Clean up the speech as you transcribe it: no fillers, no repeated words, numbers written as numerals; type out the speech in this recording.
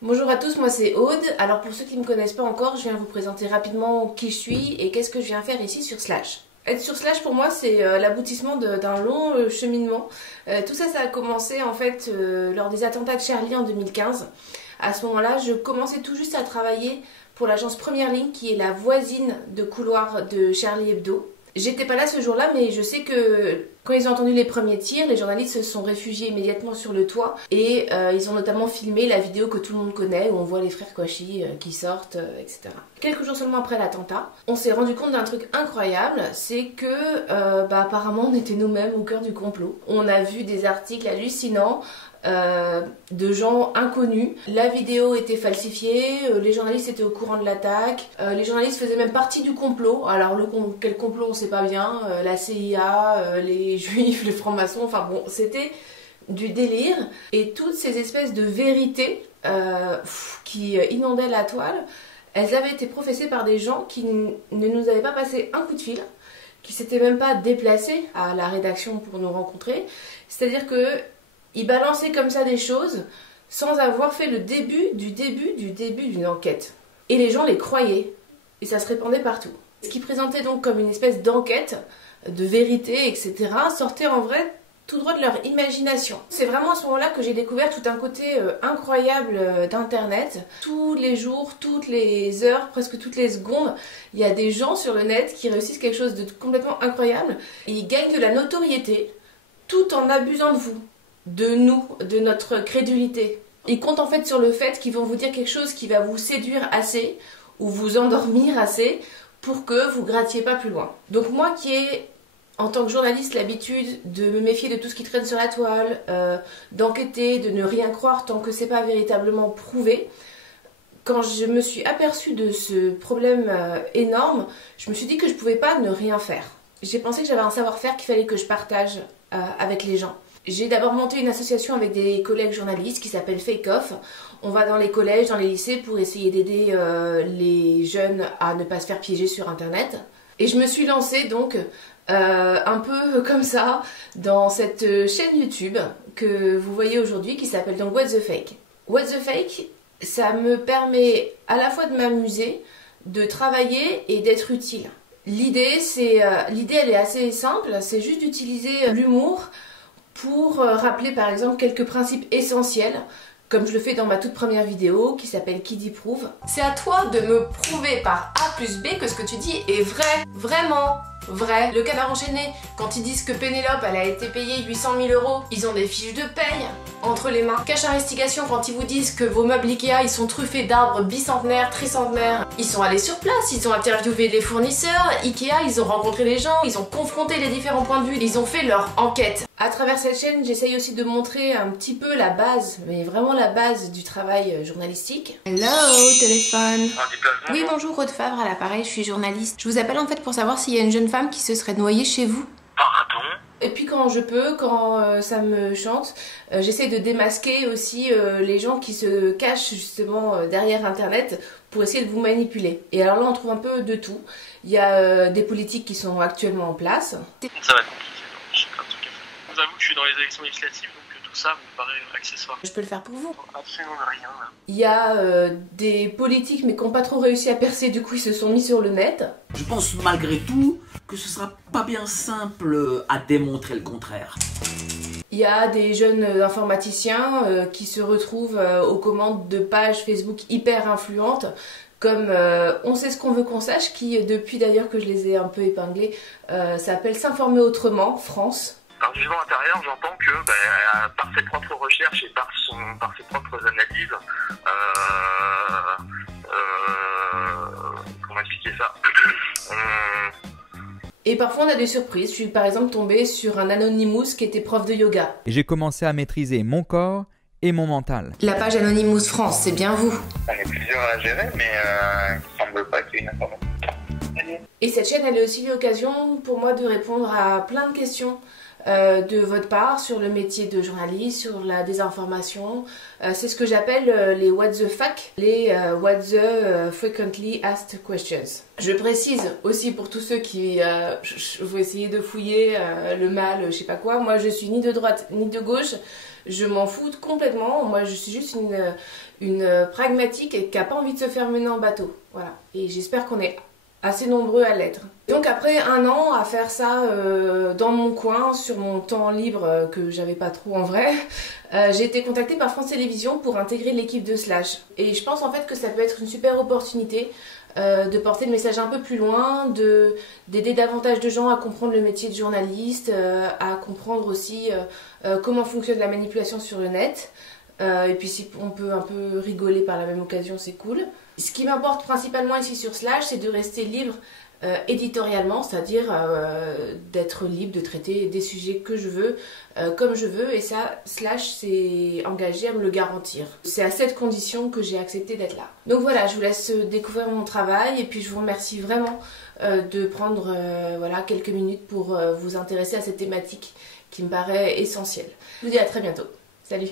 Bonjour à tous, moi c'est Aude. Alors pour ceux qui ne me connaissent pas encore, je viens vous présenter rapidement qui je suis et qu'est-ce que je viens faire ici sur Slash. Être sur Slash pour moi c'est l'aboutissement d'un long cheminement. Tout ça, ça a commencé en fait lors des attentats de Charlie en 2015. À ce moment-là, je commençais tout juste à travailler pour l'agence Première Ligne qui est la voisine de couloir de Charlie Hebdo. J'étais pas là ce jour-là, mais je sais que quand ils ont entendu les premiers tirs, les journalistes se sont réfugiés immédiatement sur le toit et ils ont notamment filmé la vidéo que tout le monde connaît où on voit les frères Kouachi qui sortent, etc. Quelques jours seulement après l'attentat, on s'est rendu compte d'un truc incroyable, c'est que apparemment on était nous-mêmes au cœur du complot. On a vu des articles hallucinants de gens inconnus. La vidéo était falsifiée, les journalistes étaient au courant de l'attaque, les journalistes faisaient même partie du complot. Alors quel complot on sait pas bien, la CIA, les juifs, les francs-maçons, enfin bon, c'était du délire. Et toutes ces espèces de vérités qui inondaient la toile, elles avaient été professées par des gens qui ne nous avaient pas passé un coup de fil, qui s'étaient même pas déplacés à la rédaction pour nous rencontrer. C'est-à-dire que ils balançaient comme ça des choses sans avoir fait le début d'une enquête. Et les gens les croyaient. Et ça se répandait partout. Ce qui présentait donc comme une espèce d'enquête, de vérité, etc. sortait en vrai tout droit de leur imagination. C'est vraiment à ce moment-là que j'ai découvert tout un côté incroyable d'Internet. Tous les jours, toutes les heures, presque toutes les secondes, il y a des gens sur le net qui réussissent quelque chose de complètement incroyable. Et ils gagnent de la notoriété tout en abusant de vous, de nous, de notre crédulité. Ils comptent en fait sur le fait qu'ils vont vous dire quelque chose qui va vous séduire assez ou vous endormir assez pour que vous grattiez pas plus loin. Donc moi qui ai en tant que journaliste l'habitude de me méfier de tout ce qui traîne sur la toile, d'enquêter, de ne rien croire tant que c'est pas véritablement prouvé, quand je me suis aperçue de ce problème énorme, je me suis dit que je pouvais pas ne rien faire. J'ai pensé que j'avais un savoir-faire qu'il fallait que je partage avec les gens. J'ai d'abord monté une association avec des collègues journalistes qui s'appelle Fake Off. On va dans les collèges, dans les lycées pour essayer d'aider les jeunes à ne pas se faire piéger sur internet. Et je me suis lancée donc un peu comme ça dans cette chaîne YouTube que vous voyez aujourd'hui qui s'appelle donc What the Fake. What the Fake, ça me permet à la fois de m'amuser, de travailler et d'être utile. L'idée elle est assez simple, c'est juste d'utiliser l'humour pour rappeler par exemple quelques principes essentiels, comme je le fais dans ma toute première vidéo qui s'appelle Qui dit prouve. C'est à toi de me prouver par A plus B que ce que tu dis est vrai, vraiment vrai. Le Canard enchaîné, quand ils disent que Pénélope elle a été payée 800 000 €, ils ont des fiches de paye entre les mains. Cache Investigation, quand ils vous disent que vos meubles Ikea ils sont truffés d'arbres bicentenaires, tricentenaires, ils sont allés sur place, ils ont interviewé les fournisseurs, Ikea, ils ont rencontré les gens, ils ont confronté les différents points de vue, ils ont fait leur enquête. À travers cette chaîne, j'essaye aussi de montrer un petit peu la base, mais vraiment la base du travail journalistique. Hello, téléphone. Oui, bonjour, Aude Favre à l'appareil, je suis journaliste. Je vous appelle en fait pour savoir s'il y a une jeune femme qui se serait noyée chez vous. Pardon? Et puis quand je peux, quand ça me chante, j'essaie de démasquer aussi les gens qui se cachent justement derrière internet pour essayer de vous manipuler. Et alors là on trouve un peu de tout. Il y a des politiques qui sont actuellement en place. Ça va être compliqué, je sais plein de trucs à faire. Je vous avoue que je suis dans les élections législatives, donc tout ça me paraît accessoire. Je peux le faire pour vous. Absolument rien là. Il y a des politiques mais qui n'ont pas trop réussi à percer, du coup ils se sont mis sur le net. Je pense malgré tout que ce sera pas bien simple à démontrer le contraire. Il y a des jeunes informaticiens qui se retrouvent aux commandes de pages Facebook hyper influentes, comme On sait ce qu'on veut qu'on sache, qui depuis d'ailleurs que je les ai un peu épinglés, s'appelle S'informer autrement, France. Par du vent intérieur, j'entends que par ses propres recherches et par ses propres analyses, comment expliquer ça? Et parfois on a des surprises. Je suis par exemple tombée sur un Anonymous qui était prof de yoga. Et j'ai commencé à maîtriser mon corps et mon mental. La page Anonymous France, c'est bien vous. On est plusieurs à gérer, mais il ne semble pas qu'il y ait une information. Et cette chaîne, elle est aussi l'occasion pour moi de répondre à plein de questions de votre part sur le métier de journaliste, sur la désinformation. C'est ce que j'appelle les what the fuck, les what the frequently asked questions. Je précise aussi pour tous ceux qui vont essayer de fouiller le mal, je sais pas quoi, moi je suis ni de droite ni de gauche, je m'en fous complètement. Moi je suis juste pragmatique et qui n'a pas envie de se faire mener en bateau. Voilà. Et j'espère qu'on est assez nombreux à l'être. Donc après 1 an à faire ça dans mon coin, sur mon temps libre que j'avais pas trop en vrai, j'ai été contactée par France Télévisions pour intégrer l'équipe de Slash. Et je pense en fait que ça peut être une super opportunité de porter le message un peu plus loin, d'aider davantage de gens à comprendre le métier de journaliste, à comprendre aussi comment fonctionne la manipulation sur le net. Et puis si on peut un peu rigoler par la même occasion, c'est cool. Ce qui m'importe principalement ici sur Slash, c'est de rester libre éditorialement, c'est-à-dire d'être libre de traiter des sujets que je veux, comme je veux, et ça, Slash s'est engagé à me le garantir. C'est à cette condition que j'ai accepté d'être là. Donc voilà, je vous laisse découvrir mon travail, et puis je vous remercie vraiment de prendre voilà, quelques minutes pour vous intéresser à cette thématique qui me paraît essentielle. Je vous dis à très bientôt. Salut!